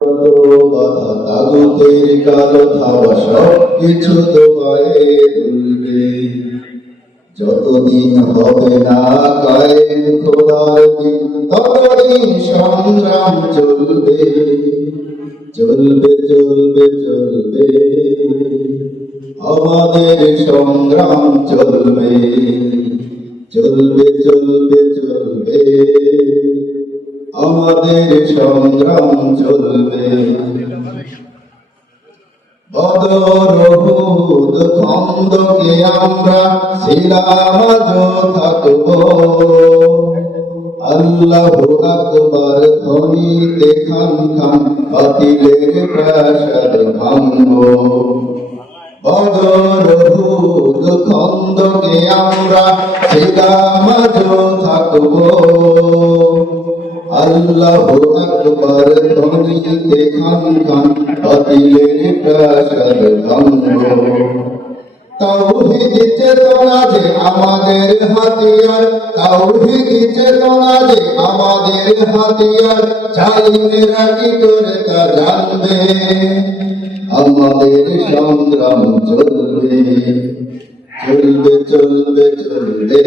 বাধা তাগুতের কালো থাবা সব কিছু তোমায় ভুলবে। যতদিন হবে না কায়েম খোদার দিন, ততদিন সংগ্রাম চলবে চলবে চলবে চলবে। আমাদের সংগ্রাম চলবে চলবে চলবে চলবে। আমাদের সংগ্রাম চলবে। বদর উহুদ খন্দকে আমরা ছিলাম আজও থাকবো। আল্লাহু আকবার ধ্বনিতে খান খান বাতিলের প্রাসাদ ভাঙবো। বদর উহুদ খন্দকে আমরা ছিলাম আজও থাকবো। আল্লাহু আকবার ধ্বনিতে খান খান বাতিলের প্রাসাদ ভাঙবো। তাওহীদ চেতনা যে আমাদের হাতিয়ার, তাওহীদ চেতনা যে আমাদের হাতিয়ার। জালিমেরা কি করে তা জানবে। আমাদের সংগ্রাম চলবে চলবে চলবে চলবে।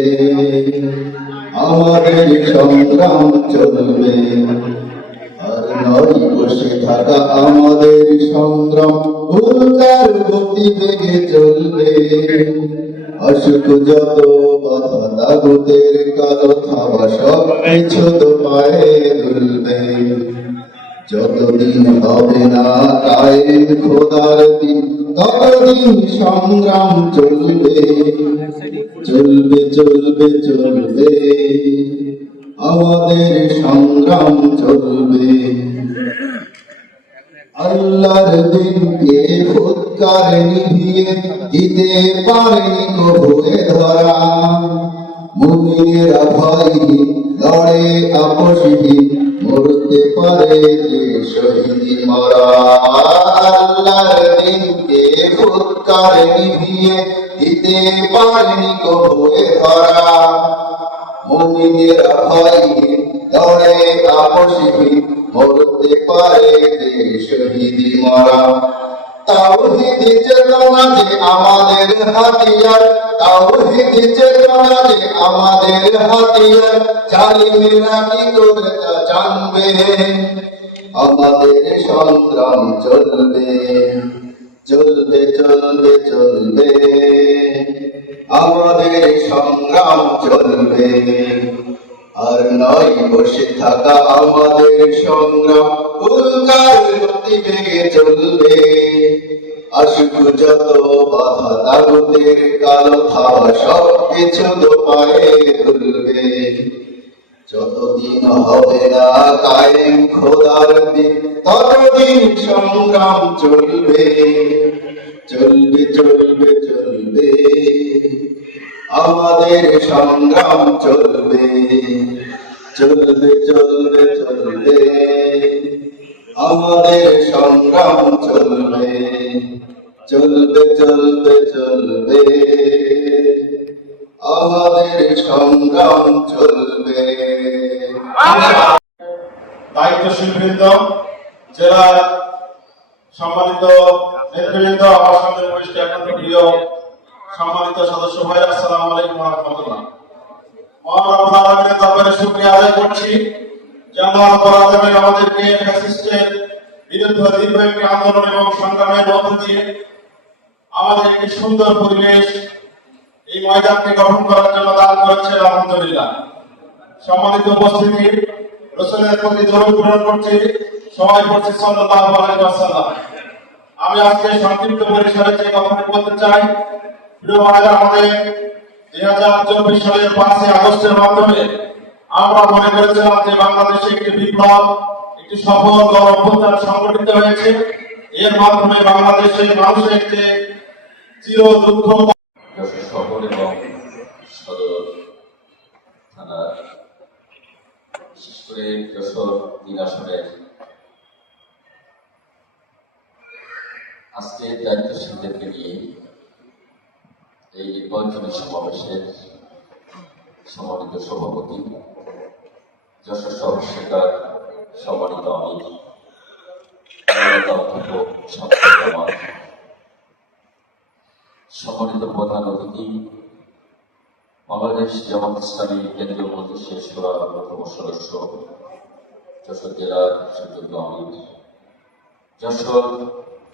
আমাদের সংগ্রাম চলবে। আর নয় বসে থাকা আমাদের সংগ্রাম উল্কার গতিবেগে চলবে। অসুখ যত বাধা তাগুতের কালো থাবা সব কিছু তোমায় ভুলবে। যতদিন হবে না কায়েম খোদার দিন, ততদিন সংগ্রাম চলবে চলবে চলবে চলবে। আমাদের সংগ্রাম চলবে। আল্লাহর দিনকে ফুৎকার নিভিয়ে দিতে পারেনি কবুয়ে ধরা। মুমিনেরা ভয়হীন লড়ে আপোষহীন, মরতে পারে যে শহীদি মরা। আল্লাহর দিনকে ফুৎকার নিভিয়ে দিতে পারেনি কবুয়ে ধরা। মুমিনেরা ভয়হীন লড়ে আপোষহীন, মরতে পারে যে শহীদি মরা। তাওহীদ চেতনা যে আমাদের হাতিয়ার, তাওহীদ চেতনা যে আমাদের হাতিয়ার। জালিমেরা কি করে তা জানবে। আমাদের সংগ্রাম চলবে চলবে চলবে চলবে। আমাদের সংগ্রাম চলবে। আর নয় বসে থাকা আমাদের সংগ্রাম উল্কার গতিবেগে চলবে। আসুক যত বাধা তাগুতের কালো থাবা সব কিছু দোপায়ে ভুলবে। যতদিন হবে না কায়েম খোদার দিন, ততদিন সংগ্রাম চলবে চলবে চলবে চলবে। আমাদের সংগ্রাম চলবে চলবে চলবে চলবে। আমাদের সংগ্রাম চলবে চলবে চলবে চলবে। আমাদের সংগ্রাম চলবে। দায়িত্বশীল বৃন্দ, জেলার সম্মানিত নেতৃবৃন্দ, আমার সামনে উপস্থিত একান্ত প্রিয় সম্মানিত সদস্য ভাই, আসসালামু আলাইকুম ওয়া রাহমাতুল্লাহ। মহান রব্বুল আলামিনের দরবারে শুকরিয়া আদায় করছি যে আল্লাহ রাব্বুল আলামিন আমাদেরকে ফ্যাসিস্টের বিরুদ্ধে দীর্ঘ একটি আন্দোলন এবং সংগ্রামের মধ্য দিয়ে আমাদের একটি সুন্দর পরিবেশ এই ময়দানকে গঠন করার জন্য দান করেছেন। আলহামদুলিল্লাহ। সম্মানিত উপস্থিতি, রাসূলের প্রতি দরুদ গ্রহণ করছি। সবাই পড়ছি সাল্লাল্লাহু আলাইহি ওয়াসাল্লাম। আমি আজকে সংক্ষিপ্ত পরিসরে যে কথাটি বলতে চাই, প্রিয় ভাইরা, আমাদের 2024 সালের 5 আগস্টের মাধ্যমে আমরা মনে করেছিলাম যে বাংলাদেশে একটি বিপ্লব, একটি সফল গণ অভ্যুত্থান সংগঠিত হয়েছে। এর মাধ্যমে বাংলাদেশের মানুষের একটি চির দুঃখ শহর এবং সদর থানার, বিশেষ করে যশোর 3 আসনের আজকে দায়িত্বশীলদেরকে নিয়ে এই নির্বাচনী সমাবেশের সম্মানিত সভাপতি, যশোর শহর শাখার সম্মানিত আমির, অধ্যাপক শামসুল জামান, সম্মানিত প্রধান অতিথি, বাংলাদেশ জামাত ইসলামী কেন্দ্রীয় মজলিসের শূরার অন্যতম সদস্য, যশোর জেলার সুযোগ্য আমির, যশোর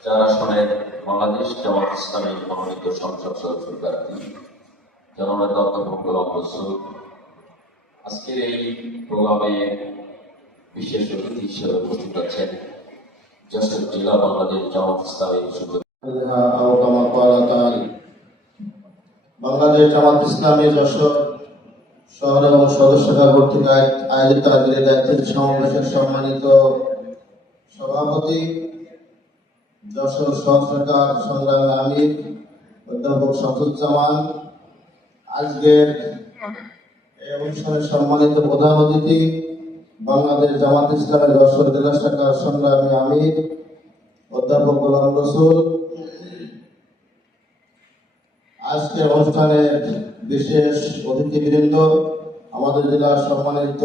4 আসনের বাংলাদেশ জামাত ইসলামী মনোনীত সংসদ সদস্য প্রার্থী জননেতা অধ্যাপক গোলাম রসুল, আজকের এই প্রোগ্রামে বিশেষ অতিথি হিসেবে উপস্থিত আছেন যশোর জেলা বাংলাদেশ জামাত ইসলামী বাংলাদেশ জামাত ইসলামী যশোর শহর এবং সদস্যরা কর্তৃক আয়োজিত আজকের দায়িত্বের সমাবেশের সম্মানিত সভাপতি, যশোর সহকার সংগ্রামী আমির অধ্যাপক শামসুজ্জামান, আজকের এই অনুষ্ঠানের সম্মানিত প্রধান অতিথি, বাংলাদেশ জামাত ইসলামের যশোর জেলা শাখার সংগ্রামী আমির অধ্যাপক গোলাম রসুল, আজকের অনুষ্ঠানের বিশেষ অতিথিবৃন্দ, আমাদের জেলার সম্মানিত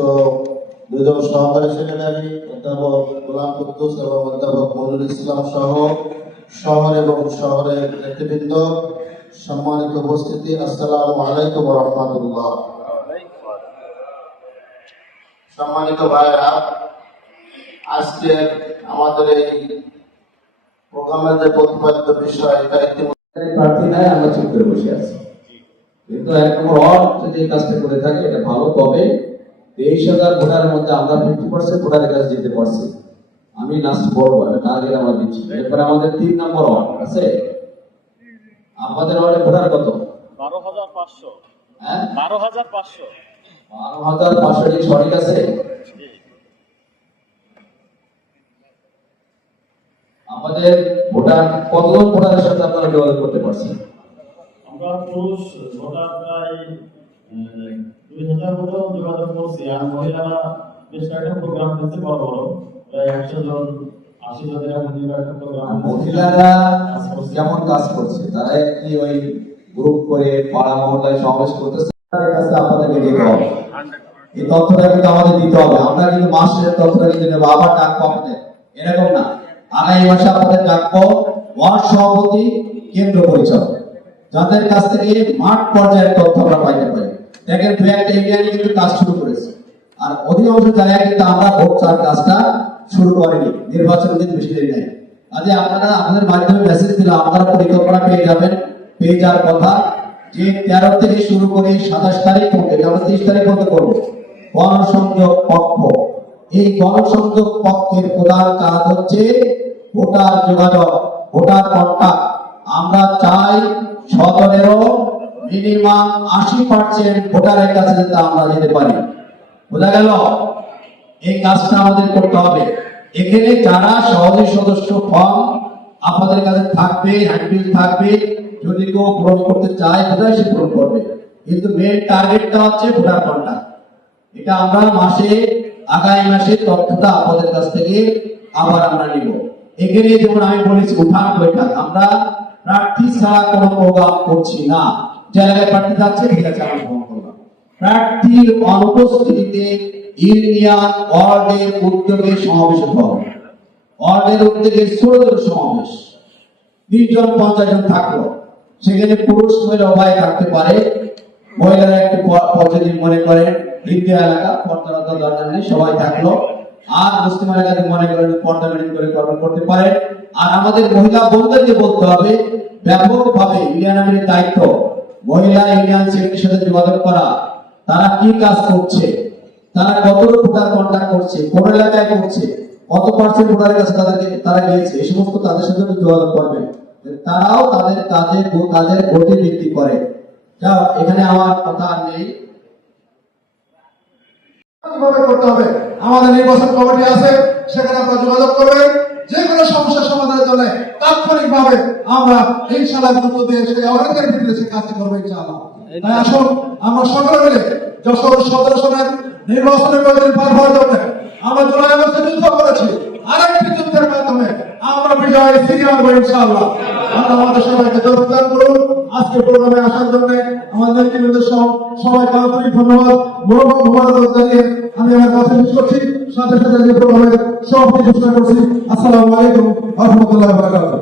দুজন সহকারী সেক্রেটারি অধ্যাপক গোলাম কুদ্দুস এবং অধ্যাপক মনিরুল ইসলাম সহ শহর এবং শহরের নেতৃবৃন্দ, সম্মানিত উপস্থিতি, আসসালামু আলাইকুম ওয়া রাহমাতুল্লাহ। সম্মানিত ভাইরা, আজকে আমাদের এই প্রোগ্রামের যে প্রতিপাদ্য বিষয়, এটা প্রার্থী নাই, আমরা চুপ করে বসে আছি। কিন্তু 1 নম্বর ওয়ার্ড যদি এই কাজটা করে থাকে এটা ভালো। তবে 23,000 ভোটারের মধ্যে আমরা 50% ভোটারের কাছে যেতে পারছি। আমি লাস্ট বলবো এটা টার্গেট আমরা দিচ্ছি। এরপরে আমাদের 3 নম্বর ওয়ার্ড আছে, আমাদের ওয়ার্ডে ভোটার কত? 12,500। হ্যাঁ 12,500। 12,500 সঠিক আছে। আমাদের ভোটার কতজন ভোটারের সাথে আপনারা যোগাযোগ করতে পারছেন? আমরা পুরুষ ভোটার প্রায় 2,000 ভোটার যোগাযোগ করছি, আর মহিলারা বেশ কয়েকটা প্রোগ্রাম করতে বড় বড়, প্রায় 100 জন 80 জনের মধ্যে একটা প্রোগ্রাম। মহিলারা কেমন কাজ করছে? তারা কি ওই গ্রুপ করে পাড়া মহল্লায় সমাবেশ করতেছে? তাদের কাছে আপনাদেরকে দিতে হবে, এই তথ্যটা কিন্তু আমাদের দিতে হবে। আমরা কিন্তু মাসের তথ্যটা কিন্তু নেবো, আবার ডাকবো আপনাদের, এরকম না। আগামী মাসে আপনাদের ডাকবো ওয়ার্ড সভাপতি, কেন্দ্র পরিচালক, যাদের কাছ থেকে মাঠ পর্যায়ের তথ্য আমরা পাইতে পারি। দেখেন 2-1টা ইউনিয়নে কিন্তু কাজ শুরু করেছে, আর অধিকাংশ জায়গায় কিন্তু আমরা ভোট চার কাজটা শুরু করিনি, নির্বাচনের দিন বেশি দেরি নেই। আজ আপনারা আপনাদের মাধ্যমে মেসেজ দিলাম, আপনারা পরিকল্পনা পেয়ে যাবেন, পেয়ে যাওয়ার কথা যে 13 থেকে শুরু করে 27 তারিখ পর্যন্ত, আমরা 30 তারিখ পর্যন্ত করবো গণসংযোগ পক্ষ। এই গণসংযোগ পক্ষের প্রধান কাজ হচ্ছে ভোটার যোগাযোগ, ভোটার কন্টাক্ট। আমরা চাই 17 মিনিমাম 80% ভোটারের কাছে যাতে আমরা যেতে পারি। বোঝা গেল? এই কাজটা আমাদের করতে হবে। এখানে যারা সহযোগী সদস্য ফর্ম আপনাদের কাছে থাকবে, হ্যান্ডবিল থাকবে, যদি কেউ পূরণ করতে চায় বোধহয় সে পূরণ করবে, কিন্তু মেন টার্গেটটা হচ্ছে ভোটার কন্টাক্ট। এটা আমরা আগামী মাসে তথ্যটা আপনাদের কাছ থেকে আবার আমরা নিব। এখানে যেমন আমি বলেছি উঠান বৈঠক, আমরা প্রার্থী ছাড়া কোনো প্রোগ্রাম করছি না। যে এলাকায় প্রার্থী যাচ্ছে ঠিক আছে, আমরা গ্রহণ করলাম। প্রার্থীর অনুপস্থিতিতে ইউনিয়ন ওয়ার্ডের উদ্যোগে সমাবেশ হবে, ওয়ার্ডের উদ্যোগে ছোট সমাবেশ, 20 জন 50 জন থাকলো, সেখানে পুরুষ মহিলা উভয় থাকতে পারে। মহিলারা একটু যদি মনে করেন হিন্দু এলাকা পর্দা দরকার নেই, সবাই থাকলো। আর মুসলিম এলাকাতে মনে করেন পর্দা মেনে করে কর্ম করতে পারে। আর আমাদের মহিলা বন্ধুদেরকে বলতে হবে ব্যাপকভাবে ইউনিয়ন আমিরের দায়িত্ব মহিলা ইউনিয়ন সেক্রেটারির সাথে যোগাযোগ করা, তারা কি কাজ করছে, তারা কতটুকু ভোটার কন্টাক্ট করছে, কোন এলাকায় করছে, কত পার্সেন্ট ভোটারের কাছে তারা গিয়েছে, এই সমস্ত তাদের সাথে যোগাযোগ করবে। তারাও তাদের কাজের গতি ভিত্তি করে। যাও, এখানে আমার কথা আর নেই। করতে হবে। আমাদের নির্বাচন কমিটি আছে, সেখানে আপনারা যোগাযোগ করবেন। যে কোনো সমস্যা সমাধানের জন্য তাৎক্ষণিক ভাবে আমরা ইনশাআল্লাহ গুরুত্ব দিয়ে সেই অর্গানিক ভিত্তিতে সেই কাজটি করবো ইনশাআল্লাহ। তাই আসুন আমরা সকলে মিলে যশোর 17 সনের নির্বাচনের প্রয়োজন পার হওয়ার জন্য আমরা জুলাই আগস্টে যুদ্ধ করেছি, আরেকটি যুদ্ধের মাধ্যমে আমরা বিজয় ছিনিয়ে আনবো ইনশাআল্লাহ। আমরা আমাদের সবাইকে যোগদান করুন। আজকে প্রোগ্রামে আসার জন্য আমাদের নেতৃবৃন্দ সবাইকে আন্তরিক ধন্যবাদ, মনোভাব জানিয়ে আমি আমার কথা শেষ করছি। সাথে সাথে যে প্রোগ্রামের সমাপ্তি ঘোষণা করছি। আসসালামু আলাইকুম ওয়া রাহমাতুল্লাহি ওয়া বারাকাতুহু।